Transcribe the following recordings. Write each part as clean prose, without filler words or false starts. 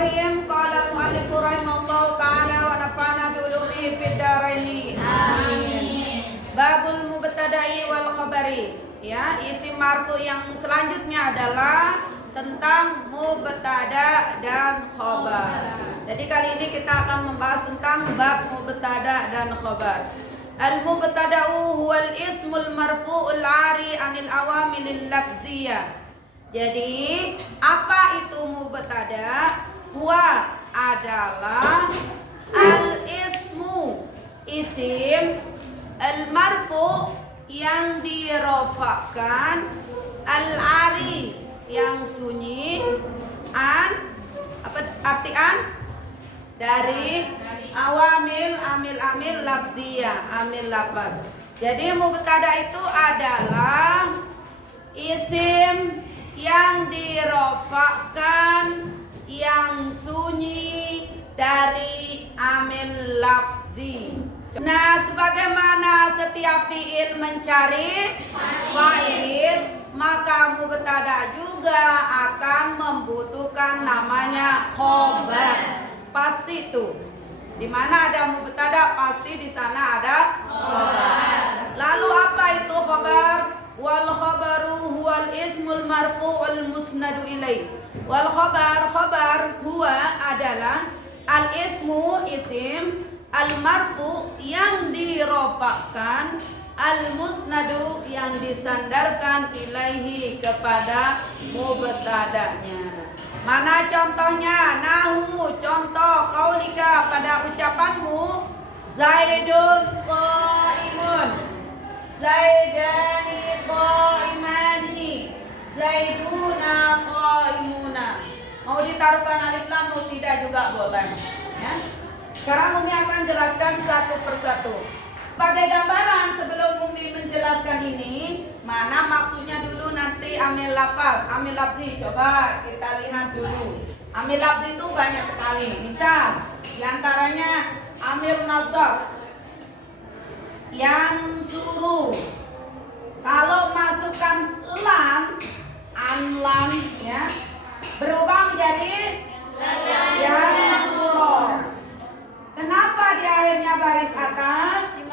Bismillahirrahmanirrahim. Qala al-mu'allifu rahimahullahu ta'ala wa nafa'na bi ulumihi fid dharain. Amin. Babul mubtada'i wal khabari. Ya, isim marfu yang selanjutnya adalah tentang mubtada dan khabar. Jadi kali ini kita akan membahas tentang bab mubtada dan khabar. Al-mubtada'u huwal ismul marfu'ul 'ari 'anil awamilil lafziyah. Jadi apa itu mubtada? Huwa adalah al-ismu, isim, al-marfu yang dirofakkan, al-ari yang sunyi, an apa arti an? Dari awamil, amil lafziyah, amil lafaz. Jadi mubtada itu adalah isim yang dirofakkan, yang sunyi dari amil lafzi. Nah, sebagaimana setiap fi'il mencari fa'il, maka mubtada juga akan membutuhkan namanya khobar. Pasti itu. Di mana ada mubtada, pasti di sana ada khobar. Lalu apa itu khobar? Wal khabaru huwal ismul marfu'ul musnadu ilaih. Wal khabar huwa adalah al ismu, isim, al marfu yang dirofakkan, al musnadu yang disandarkan ilaihi kepada mubtadanya. Mana contohnya? Nahu, contoh qaulika pada ucapanmu Zaidun qaimun, Zaidani qaimani, Zaiduna qaimuna. Mau ditaruhkan alif lam mau tidak juga boleh, ya. Sekarang Umi akan jelaskan satu persatu. Sebagai gambaran sebelum Umi menjelaskan ini, mana maksudnya dulu nanti amil lafaz, amil lafzi. Coba kita lihat dulu. Amil lafzi itu banyak sekali. Misal, diantaranya amil nasab, yang suruh. Kalau masukkan lan, anlan, ya, berubah menjadi yang suruh. Kenapa di akhirnya baris atas?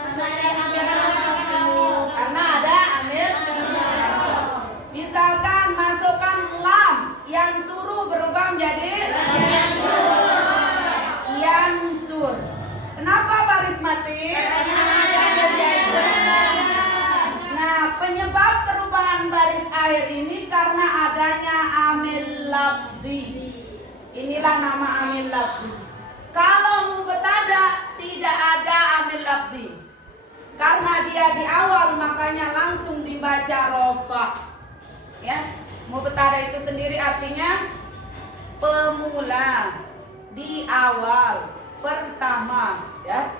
Karena ada amil. Misalkan masukkan lam, yang suruh berubah menjadi yang sur. Kenapa baris mati? Nah, penyebab perubahan baris akhir ini karena adanya amil lafzi. Inilah nama amil lafzi. Kalau mubtada tidak ada amil lafzi. Karena dia di awal makanya langsung dibaca rofa. Ya, mubtada itu sendiri artinya pemula, di awal, pertama, ya.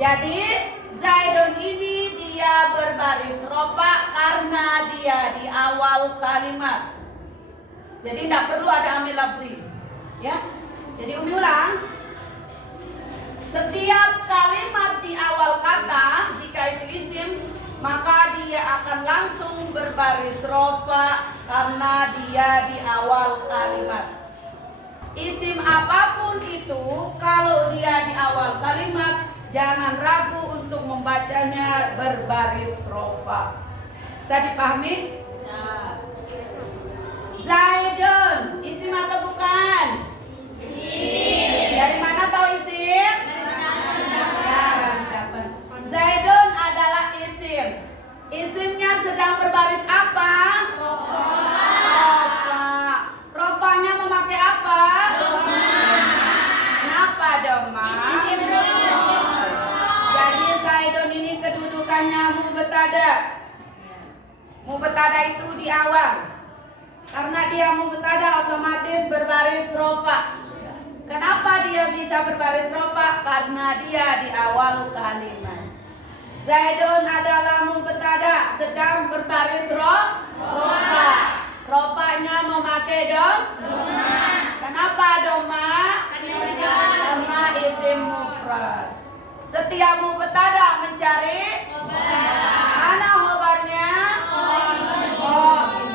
Jadi Zaidun ini dia berbaris rofa karena dia di awal kalimat. Jadi tidak perlu ada amil lafzi, ya. Jadi Umi ulang. Setiap kalimat di awal kata jika itu isim, maka dia akan langsung berbaris rofa karena dia di awal kalimat. Isim apapun itu, kalau dia di awal kalimat, jangan ragu untuk membacanya berbaris rofa. Bisa dipahami? Zaidun, isim atau bukan? Isim. Dari mana tahu isim? Zaidun adalah isim. Isimnya sedang berbaris apa? Rofa. Rofanya memakai apa? Kenapa doma? Jadi Zaidun ini kedudukannya mubtada. Mubtada itu di awal. Karena dia mubtada otomatis berbaris rofa. Kenapa dia bisa berbaris rofa? Karena dia di awal kalimat. Zaidun adalah mubtada sedang berbaris rofa. Rofanya memakai doma. Kenapa doma? Karena isim mufrad. Setiap mubtada mencari mana khobarnya? Qaimun.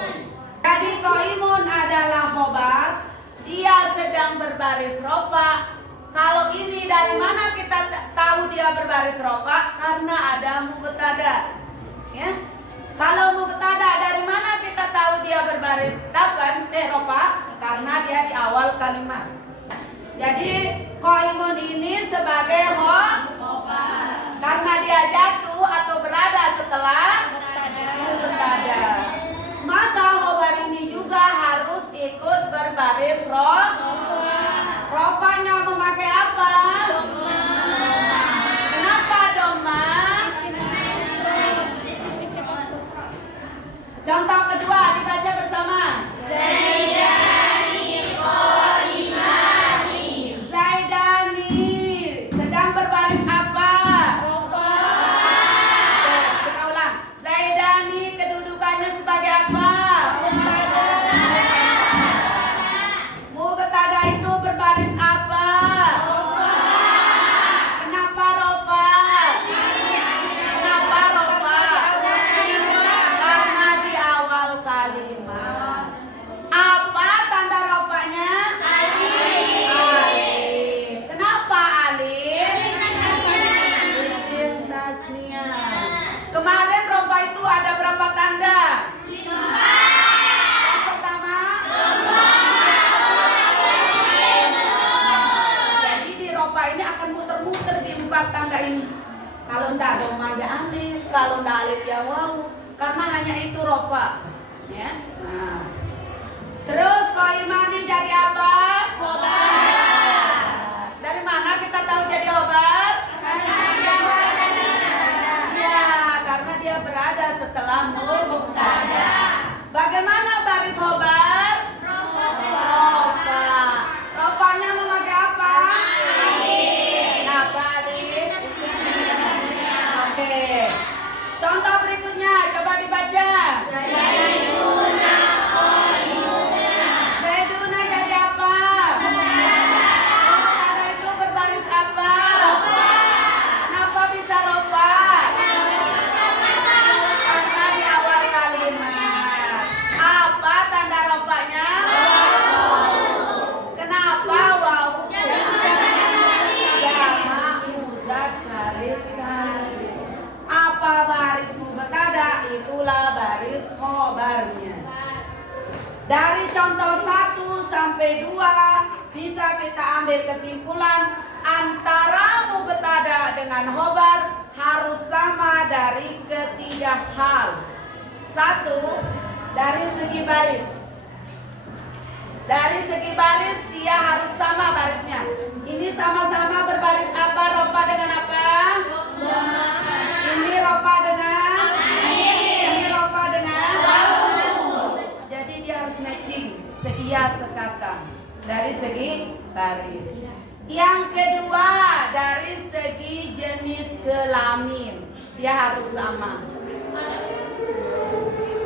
Jadi qaimun adalah khobar. Dia sedang berbaris berbaris rofa. Kalau ini dari mana kita tahu dia berbaris rofa? Karena ada mubtada. Ya. Kalau mubtada dari mana kita tahu dia berbaris rofa? Karena dia di awal kalimat. Jadi qaimun ini sebagai rofa. Karena dia jatuh atau berada setelah mubtada. Maka khobar ini juga harus ikut berbaris rofa. Rofanya memakai apa? Kenapa doma? Contoh kedua dibaca bersama. Zaidani qaimani. Zaidani sedang berbaris apa? Rofa. Kita ulang. Zaidani kedudukannya sebagai apa? Mubtada itu berbaris apa? Rofa. Kenapa rofa? Kenapa rofa? Karena di awal kalimat. Apa tanda rofanya? Alif. Alif. Kenapa alif? Isim tasniyah. Kemarin rofa itu ada berapa tanda? 5. Yang pertama, jadi di rofa ini akan muter-muter di 4 tanda ini. Kalau enggak doma ya alif, kalau enggak alif ya wawu. Karena hanya itu rofa. Ya. Nah. Terus qaimani jadi apa? Khobar. Dari mana kita tahu jadi khobar? Ya, karena dia berada setelah mubtada. Bagaimana baris khobar? Rofa. Rofanya memakai apa? Kenapa alif? Oke. Contoh berikutnya coba dibaca. Zaiduna jadi apa? Mubtada itu berbaris apa? Kenapa bisa rofa? Karena di awal kalimat. Apa tanda rofanya? Kenapa wawu? Jamak muzakkar salim. Apa baris mubtada? Itulah baris khobarnya. Dari contoh 1 sampai 2 bisa kita ambil kesimpulan antara mubtada dengan khobar harus sama dari ketiga hal. 1, dari segi baris. Dari segi baris dia harus sama barisnya. Ini sama-sama berbaris apa? Rofa dengan apa? Ini rofa dengan ini rofa dengan jadi dia harus matching seia sekata dari segi baris. Yang kedua dari segi jenis kelamin dia harus sama.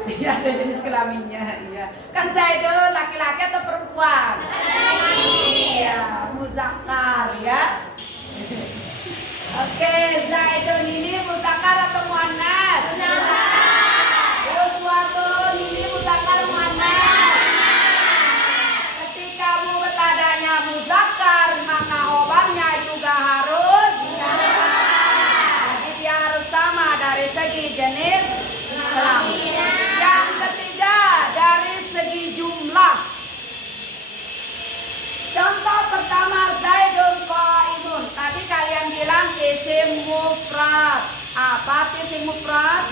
Iya ada jenis kelaminnya, iya. Kan Zaidun laki-laki atau perempuan? Iya, muzakkar ya. Oke, Zaidun ini muzakkar atau muannas? Uswatun ini muzakkar muannas. Ketika mubtadanya muzakkar maka khobarnya juga harus jadi dia harus sama dari segi jenis kelamin. Yang ketiga dari segi jumlah. Contoh pertama Zaidun qaimun. Tadi kalian bilang isim mufrad. Apa isim mufrad?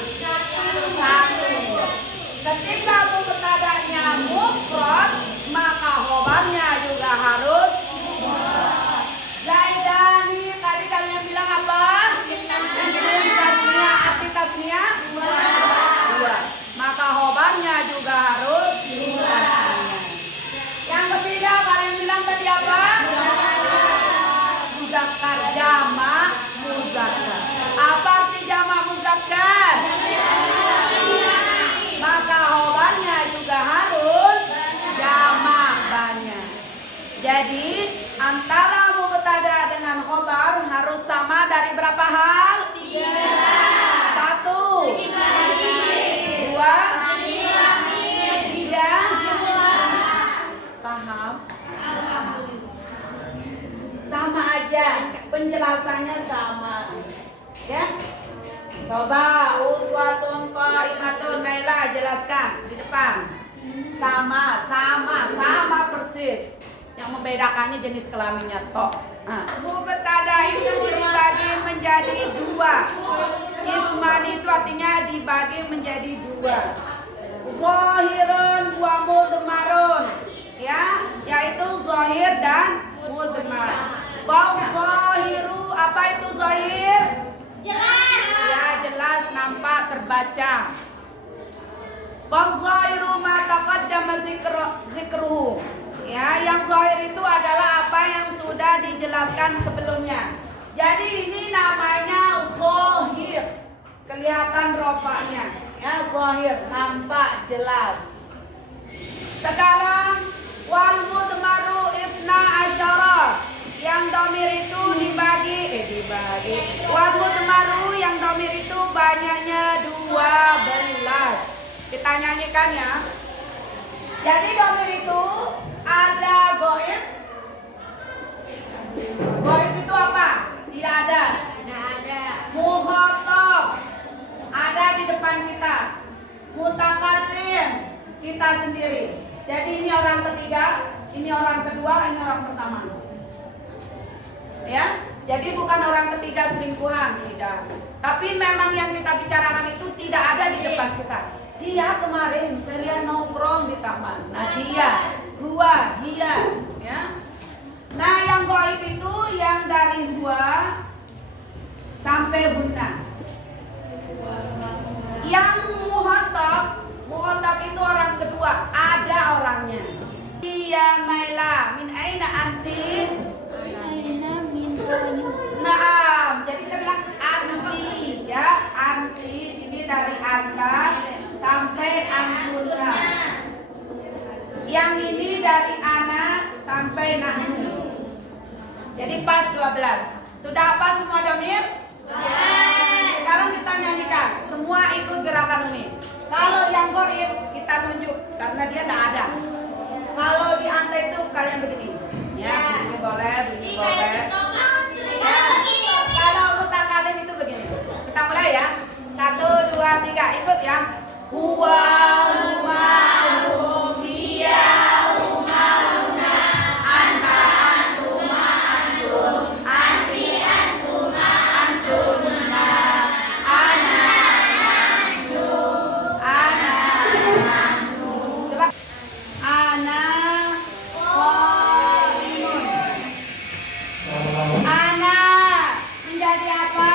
Satu. Ketika mubtadanya mufrad maka khobarnya juga harus mufrad. Zaidani tadi kalian bilang apa? Isim tasniyah. Arti tasniyah? 2. Maka khobarnya juga harus tasniyah. Yang ketiga kalian bilang tadi apa? Muzakkar, jamak muzakkar. Apa arti jamak muzakkar? Maka khobarnya juga harus jamak banyak. Jadi antara mubtada dengan khobar harus sama dari berapa hal? 3. 1. 2. 3. Paham? sama aja, penjelasannya sama. Ya. Coba uswatun qaimatun, Naila jelaskan di depan. Sama persis. Yang membedakannya jenis kelaminnya tok. Mubtada itu dibagi menjadi dua. Kisman itu artinya dibagi menjadi dua. Zahirun wa mudmarun, ya, yaitu zahir dan mudmar. Wa zahiru, apa itu zahir? Jelas. Ya, jelas, nampak, terbaca. Wa zahiru ma taqaddama zikruhu. Ya, yang zahir itu adalah apa yang sudah dijelaskan sebelumnya. Jadi ini namanya zahir. Kelihatan rofaknya. Ya, zahir, nampak, jelas. Sekarang wal mudmaru isna asyara, yang domir itu dibagi. Wal mudmaru yang domir itu banyaknya 12. Kita nyanyikan ya. Jadi domir itu ada goib. Goib itu apa? Tidak ada. Mukhatab ada di depan kita. Mutakallim kita sendiri. Jadi ini orang ketiga, ini orang kedua, ini orang pertama. Ya, jadi bukan orang ketiga selingkuhan, tidak. Tapi memang yang kita bicarakan itu tidak ada di depan kita. Dia kemarin saya lihat nongkrong di taman. Nah dia, ya. Nah yang goib itu yang dari gua sampai bunda. Yang muhatab itu orang kedua, ada orangnya. Iya Maila, min aina anti? Naam, jadi kita bilang anti, ya, anti ini dari anta sampai antuna. Yang ini dari ana sampai nahnu. Jadi pas 12. Sudah apa semua domir? Sekarang kita nyanyikan, semua ikut gerakan Umi. Kalau yang goib kita nunjuk karena dia tidak ada. Kalau di anta itu kalian begini, ya, begini boleh, begini boleh. Ya. Kalau mutakalim itu begini. Kita mulai ya. 1, 2, 3, ikut ya. Huwa huma hum hiya huma huna anta antuma antum anti antuma antunna ana nahnu ana nahnu. Coba. Ana qaimun. Ana menjadi apa?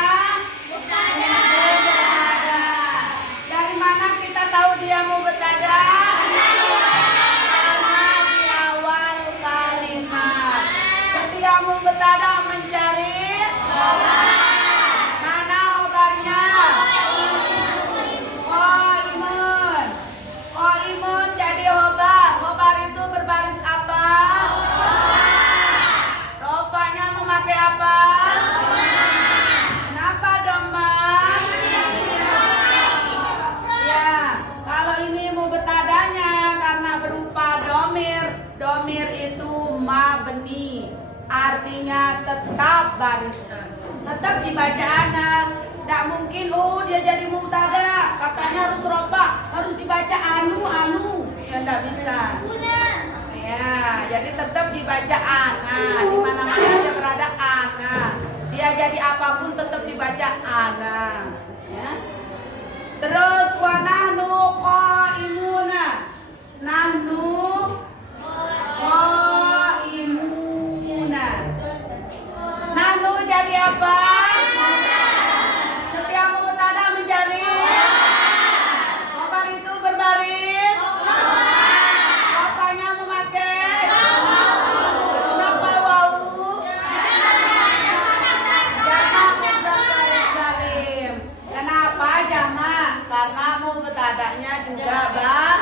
Mubtada. Dari mana kita tahu dia mubtada? Karena di awal kalimat. Setiap mubtada mencari khobar. Mana khobarnya? Qaimun. Qaimun jadi khobar. Khobar itu berbaris apa? Rofanya memakai apa? Kenapa domah? Ya, kalau ini mubtadanya karena berupa domir. Domir itu mabni, artinya tetap barisnya, tetap dibaca anak. Tidak mungkin, oh dia jadi mubtada, katanya harus rofa, harus dibaca anu. Ya tidak bisa. Ya, jadi tetap dibaca ana, di mana-mana dia berada ana. Dia jadi apapun tetap dibaca ana. Ya. Terus wa nahnu qaimuna. Nahnu qaimuna. Nahnu jadi apa? Setiap mubtada mencari khobar itu berbaris. Apanya memakai? Kenapa wau? Jamak muzakkar salim. Kenapa jamak? Karena mubtadanya juga banyak.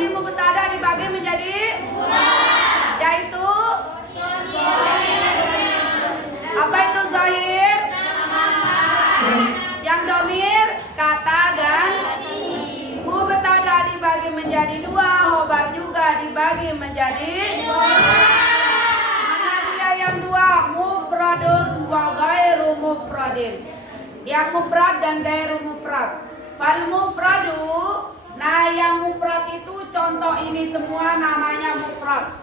Jadi mubtada dibagi menjadi yaitu apa itu zahir? Yang domir kata ganti. Mubtada dibagi menjadi dua, khobar juga dibagi menjadi dua. Mana dia yang dua? Mufradun wa ghairu mufradin. Yang mufrad dan ghairu mufrad. Fal mufradu, nah yang mufrad itu contoh ini semua namanya mufrad.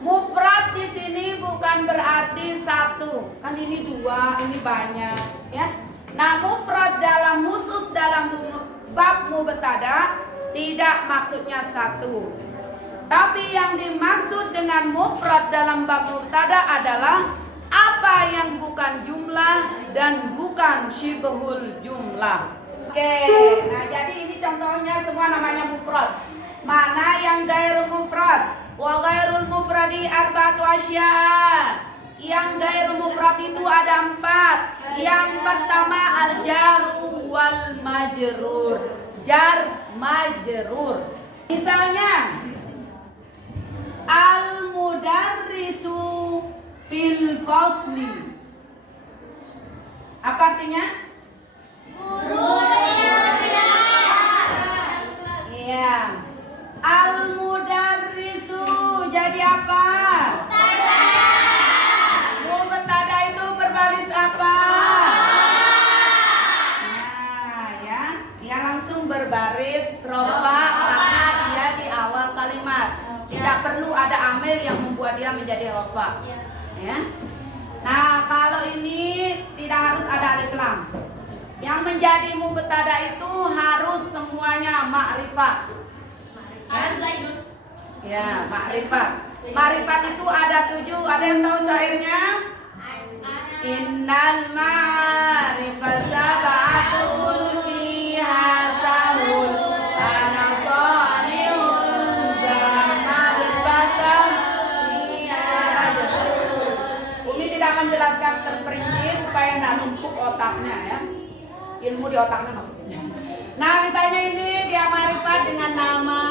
Mufrad di sini bukan berarti satu, kan ini dua, ini banyak, ya. Nah mufrad dalam khusus dalam bab mubtada tidak maksudnya satu. Tapi yang dimaksud dengan mufrad dalam bab mubtada adalah apa yang bukan jumlah dan bukan syibhul jumlah. Oke, nah jadi ini contohnya semua namanya mufrad. Mana yang ghairu mufrad? Wa ghairul mufradi arba'atu asya'. Yang ghairu mufrad itu ada 4. Yang pertama al-jaru wal majrur. Jar majrur. Misalnya al-mudarrisu fil fasli. Apa artinya? Gurunya kelas. Iya. Al-mudarrisu jadi apa? Mubtada itu berbaris apa? Nah, ya. Dia langsung berbaris rofa karena dia di awal kalimat. Tidak perlu ada amil yang membuat dia menjadi rofa. Ya. Nah, kalau ini tidak harus ada alif lam. Yang menjadi mubtada itu harus semuanya ma'rifat. Ya, ma'rifat. Ma'rifat itu ada 7. Ada yang tahu syairnya? Innal ma'rifat sab'atul fiha sahul ana salihun zamal batal. Umi tidak akan jelaskan terperinci supaya tidak numpuk otaknya, ya. Ilmu di otaknya maksudnya. Nah, misalnya ini dia ma'rifat dengan nama.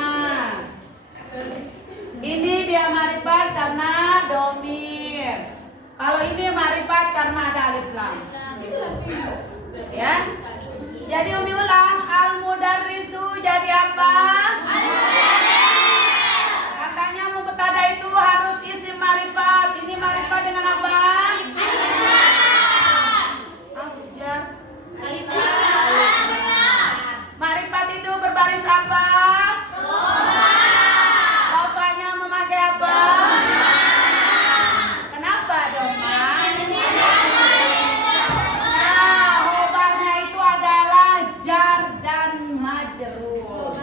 Ini dia ma'rifat karena domir. Kalau ini ma'rifat karena ada alif lam. Ya. Jadi Umi ulang, al-mudarrisu jadi apa? Katanya mubtada itu harus isim ma'rifat. Ini ma'rifat dengan apa? Abjad. Ma'rifat itu berbaris apa? Rofanya memakai apa? Kenapa dong, Ma? Nah, khobarnya itu adalah jar dan majrur.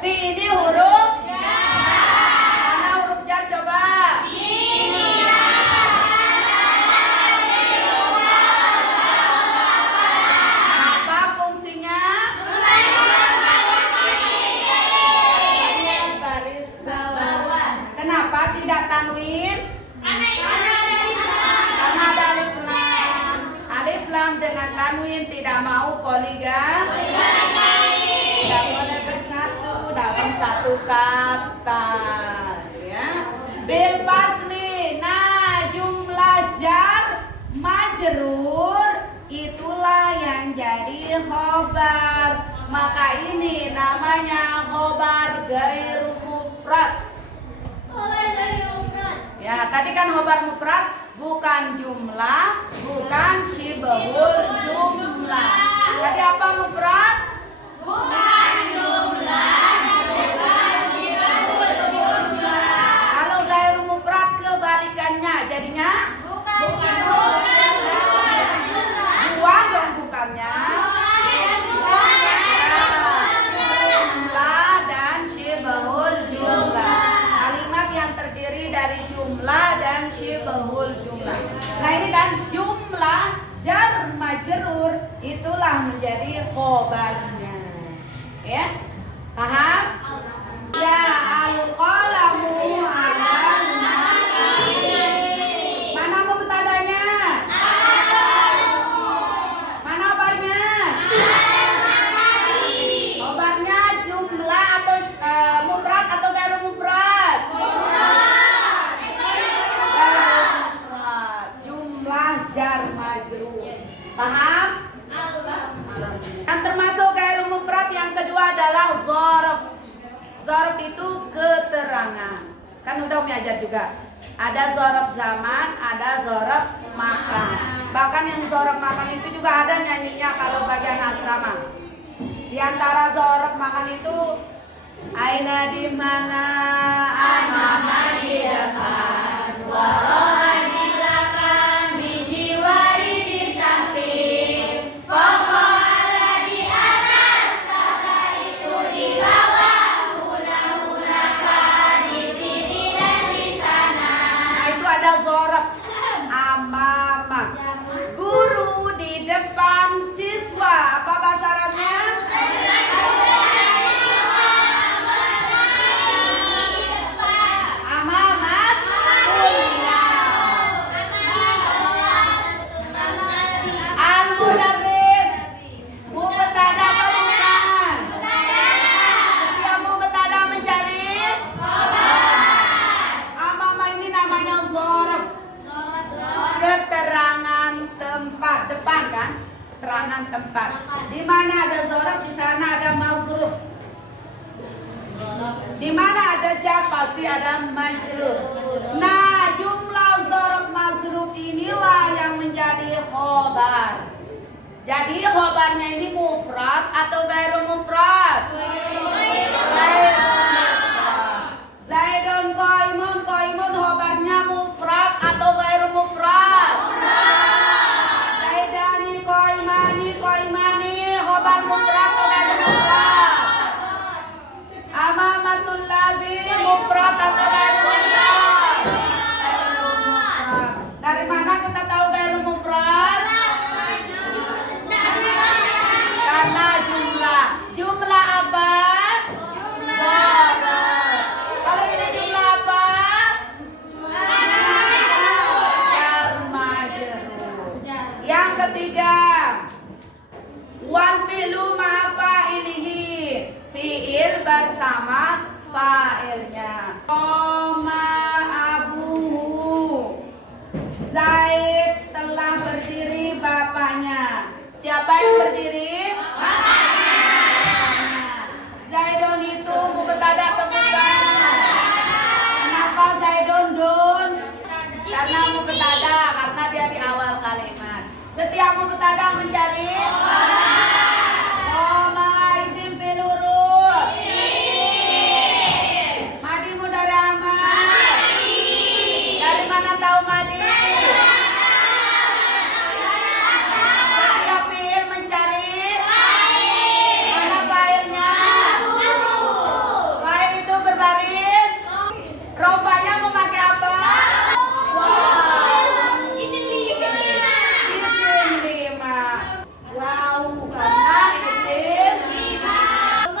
Fi ini huruf mana huruf jar coba? Apa fungsinya? Baris bawah. Kenapa tidak tanwin? Karena ada alif lam. Alif lam dengan tanwin tidak mau poligami. Tidak boleh bersatu dalam satu kata, ya. Bil fasli. Nah, jumlah jar majrur itulah yang jadi khobar. Maka ini namanya khobar ghairu mufrad. Ya, tadi kan khobar mufrad bukan jumlah, bukan syibhul jumlah. Jadi apa mufrad? Bukan jumlah, bukan syibhul jumlah. Kalau ghairu mufrad kebalikannya jadinya bukan jumlah. Dua dong bukannya. Jumlah dan syibhul jumlah. Kalimat yang terdiri dari jumlah dan syibhul jumlah. Nah ini kan jumlah jar majrur itulah menjadi khobarnya. Ya, paham? Ya, al-qalamu alamna. Mana mubtadanya? Mana khobarnya? Khobarnya jumlah atau adalah zorof. Zorof itu keterangan. Kan udah Umi ajar juga. Ada zorof zaman, ada zorof makan. Bahkan yang zorof makan itu juga ada nyanyinya kalau bagian asrama. Di antara zorof makan itu aina di mana, amama di depan, warohan di belakang, biji wari di samping, foto ada di atas, kata itu di bawah, guna-gunakan di sini dan di sana. Nah itu ada zorof amama. Guru di depan siswa, apa bahasa Arabnya? Keterangan tempat. Di mana ada zorof, di sana ada mazruf. Di mana ada jar, pasti ada majrur. Nah, jumlah zorof mazruf inilah yang menjadi khobar. Jadi khobarnya ini mufrad atau gairu mufrad? Zaidun qaimun, qaimun khobarnya mufrad atau gairu mufrad? Khobar mufrad atau gairu mufrad? Amamatul labi mufrad atau gairu mufrad? Dari mana kita tahu gairu mufrad? Karena jumlah. Jumlah apa? Zorof. Kalau ini jumlah apa? Jar majrur. Yang ketiga, wal fi'lu ma'a fa'ilihi, fi'il bersama fa'ilnya. Qoma abuhu, Zaid telah berdiri bapaknya. Siapa yang berdiri? Bapaknya. Zaidun itu mubtada atau bukan? Kenapa Zaidun dun? Karena mubtada, karena dia di awal kalimat. Setiap mubtada mencari isim fi'il urut. Madi mudhari amal. Dari mana tahu madi? Setiap fi'il mencari mana fa'ilnya? Fa'il itu berbaris. Rofanya memakai apa? Isim lima. Wow, karena isim lima.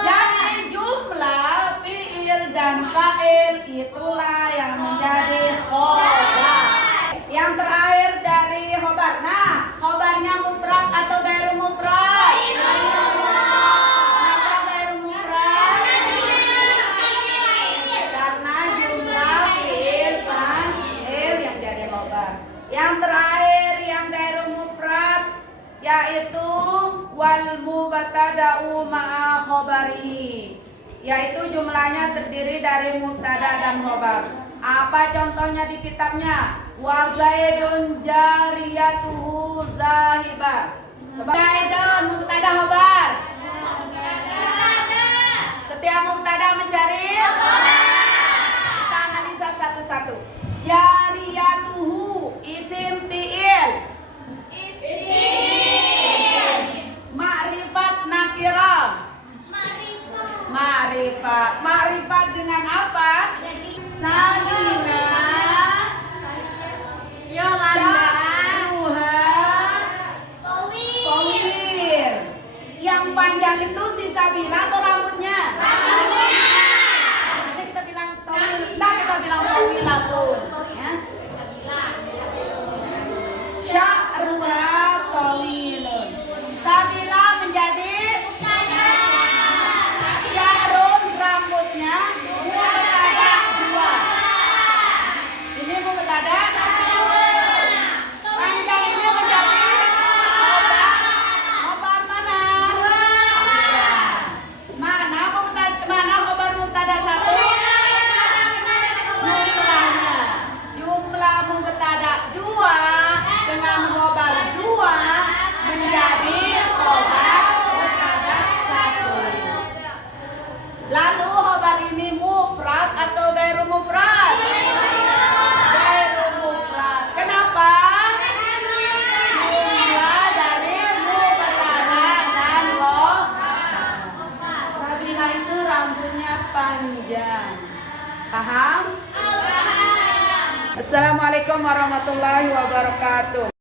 Jadi jumlah fi'il dan fa'il itulah yang menjadi khobar. Yang terakhir dari khobar. Nah, khobarnya mufrad atau gairu mufrad? Kenapa gairu mufrad? Karena jumlah fi'il fa'il yang jadi khobar. Yang terakhir yang gairu mufrad yaitu wal mubtada'u ma'a khobari, yaitu jumlahnya terdiri dari mubtada dan khobar. Apa contohnya di kitabnya? Wa Zaidun jariyatuhu zahibah. Zaidun mubtada khobar. Setiap mubtada mencari kita analisa satu-satu. Jariyatuhu isim fi'il. Ma'rifat nakirah. Ma'rifat dengan apa? Sakina, Yolanda, Tawil. Yang panjang itu si Sabila atau rambutnya? Rambutnya. Nanti kita bilang Tawil, kita bilang Tawilatun. Ya. Sya'ruha tawilun. Sabila menjadi Sya'run, rambutnya mubtada dua. Ini mubtada panjang ini menjadi khobar mana? Mana panjang. Paham? Assalamualaikum warahmatullahi wabarakatuh.